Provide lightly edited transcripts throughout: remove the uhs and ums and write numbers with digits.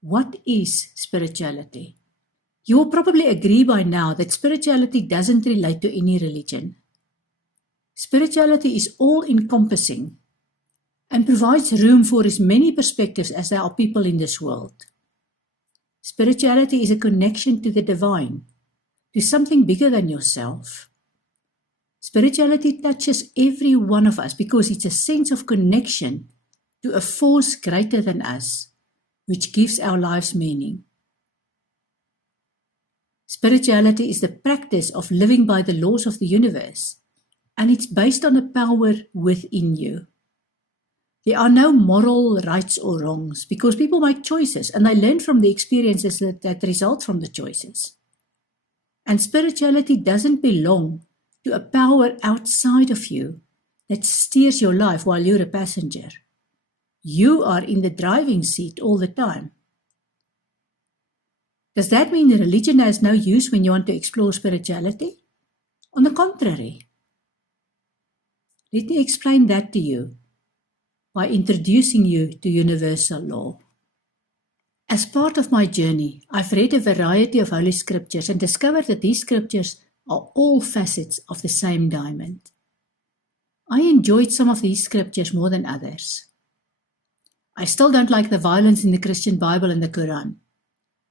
What is spirituality? You will probably agree by now that spirituality doesn't relate to any religion. Spirituality is all-encompassing and provides room for as many perspectives as there are people in this world. Spirituality is a connection to the divine, to something bigger than yourself. Spirituality touches every one of us because it's a sense of connection to a force greater than us, which gives our lives meaning. Spirituality is the practice of living by the laws of the universe, and it's based on a power within you. There are no moral rights or wrongs because people make choices and they learn from the experiences that result from the choices. And spirituality doesn't belong to a power outside of you that steers your life while you're a passenger. You are in the driving seat all the time. Does that mean religion has no use when you want to explore spirituality? On the contrary. Let me explain that to you by introducing you to universal law. As part of my journey, I've read a variety of Holy Scriptures and discovered that these scriptures are all facets of the same diamond. I enjoyed some of these scriptures more than others. I still don't like the violence in the Christian Bible and the Quran.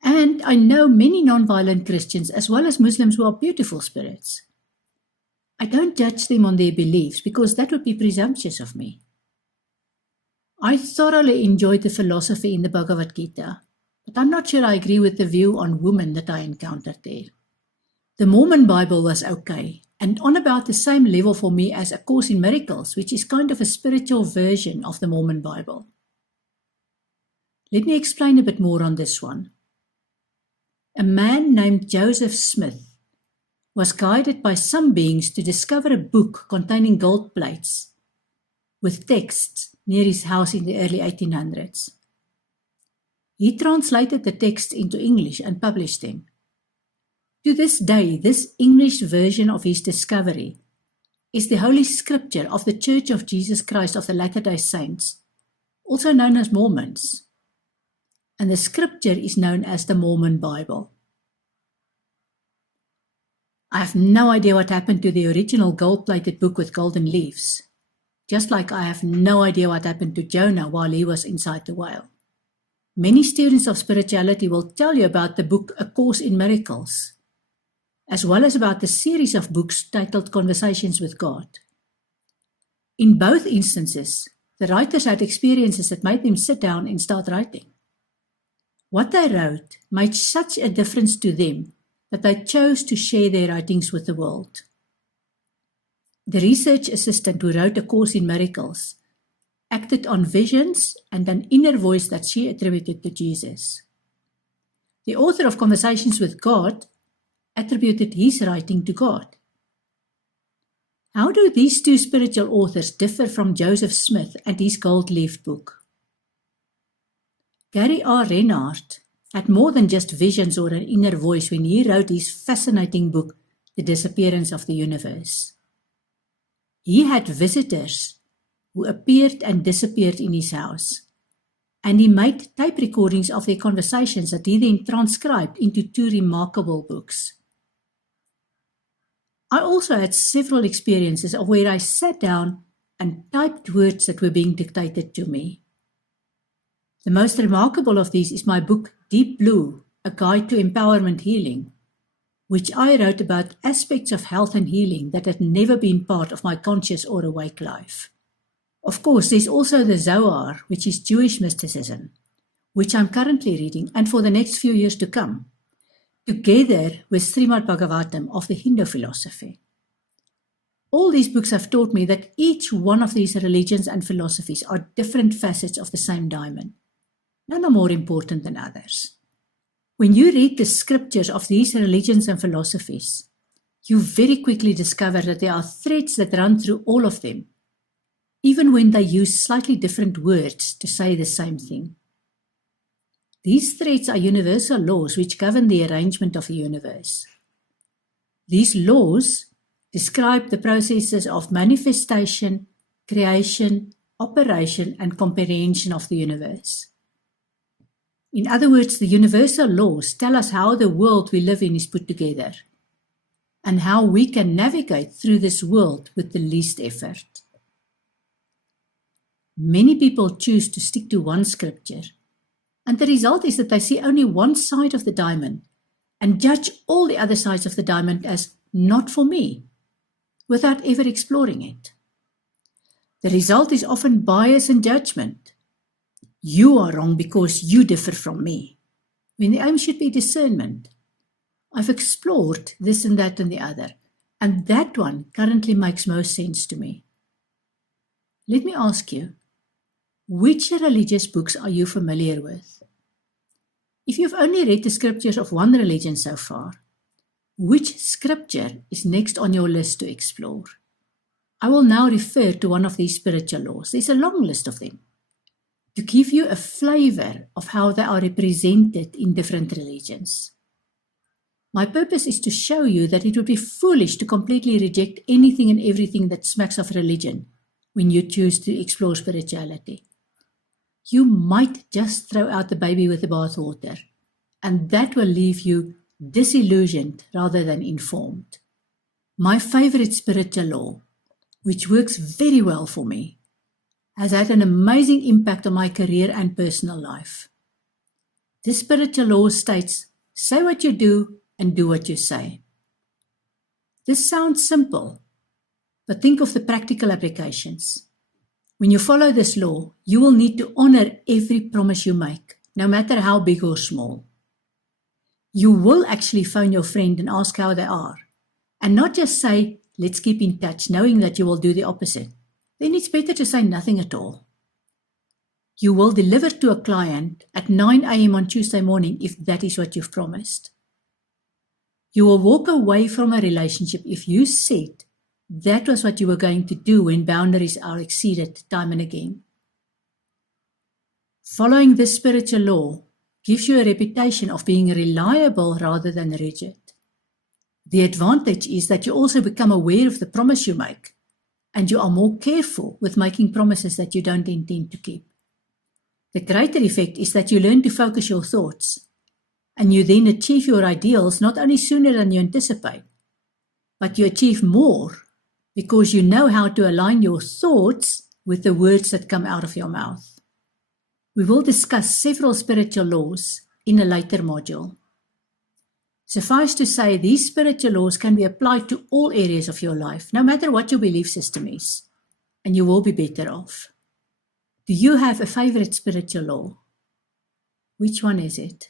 And I know many non-violent Christians as well as Muslims who are beautiful spirits. I don't judge them on their beliefs because that would be presumptuous of me. I thoroughly enjoyed the philosophy in the Bhagavad Gita, but I'm not sure I agree with the view on women that I encountered there. The Mormon Bible was okay, and on about the same level for me as A Course in Miracles, which is kind of a spiritual version of the Mormon Bible. Let me explain a bit more on this one. A man named Joseph Smith was guided by some beings to discover a book containing gold plates with texts near his house in the early 1800s. He translated the texts into English and published them. To this day, this English version of his discovery is the Holy Scripture of the Church of Jesus Christ of the Latter-day Saints, also known as Mormons, and the scripture is known as the Mormon Bible. I have no idea what happened to the original gold-plated book with golden leaves, just like I have no idea what happened to Jonah while he was inside the whale. Many students of spirituality will tell you about the book A Course in Miracles, as well as about the series of books titled Conversations with God. In both instances, the writers had experiences that made them sit down and start writing. What they wrote made such a difference to them that they chose to share their writings with the world. The research assistant who wrote A Course in Miracles acted on visions and an inner voice that she attributed to Jesus. The author of Conversations with God attributed his writing to God. How do these two spiritual authors differ from Joseph Smith and his gold-leaf book? Gary R. Renard had more than just visions or an inner voice when he wrote his fascinating book, The Disappearance of the Universe. He had visitors who appeared and disappeared in his house, and he made tape recordings of their conversations that he then transcribed into two remarkable books. I also had several experiences of where I sat down and typed words that were being dictated to me. The most remarkable of these is my book, Deep Blue, A Guide to Empowerment Healing, which I wrote about aspects of health and healing that had never been part of my conscious or awake life. Of course, there's also the Zohar, which is Jewish mysticism, which I'm currently reading and for the next few years to come, together with Srimad Bhagavatam of the Hindu philosophy. All these books have taught me that each one of these religions and philosophies are different facets of the same diamond. None are more important than others. When you read the scriptures of these religions and philosophies, you very quickly discover that there are threads that run through all of them, even when they use slightly different words to say the same thing. These threads are universal laws which govern the arrangement of the universe. These laws describe the processes of manifestation, creation, operation, and comprehension of the universe. In other words, the universal laws tell us how the world we live in is put together and how we can navigate through this world with the least effort. Many people choose to stick to one scripture, and the result is that they see only one side of the diamond and judge all the other sides of the diamond as not for me, without ever exploring it. The result is often bias and judgment. You are wrong because you differ from me, when the aim should be discernment. I've explored this and that and the other, and that one currently makes most sense to me. Let me ask you, which religious books are you familiar with? If you've only read the scriptures of one religion so far, which scripture is next on your list to explore? I will now refer to one of these spiritual laws. There's a long list of them, to give you a flavor of how they are represented in different religions. My purpose is to show you that it would be foolish to completely reject anything and everything that smacks of religion when you choose to explore spirituality. You might just throw out the baby with the bathwater, and that will leave you disillusioned rather than informed. My favorite spiritual law, which works very well for me, has had an amazing impact on my career and personal life. This spiritual law states, say what you do and do what you say. This sounds simple, but think of the practical applications. When you follow this law, you will need to honor every promise you make, no matter how big or small. You will actually phone your friend and ask how they are, and not just say, let's keep in touch, knowing that you will do the opposite. Then it's better to say nothing at all. You will deliver to a client at 9 a.m. on Tuesday morning if that is what you've promised. You will walk away from a relationship if you said that was what you were going to do when boundaries are exceeded time and again. Following this spiritual law gives you a reputation of being reliable rather than rigid. The advantage is that you also become aware of the promise you make, and you are more careful with making promises that you don't intend to keep. The greater effect is that you learn to focus your thoughts, and you then achieve your ideals not only sooner than you anticipate, but you achieve more because you know how to align your thoughts with the words that come out of your mouth. We will discuss several spiritual laws in a later module. Suffice to say, these spiritual laws can be applied to all areas of your life, no matter what your belief system is, and you will be better off. Do you have a favorite spiritual law? Which one is it?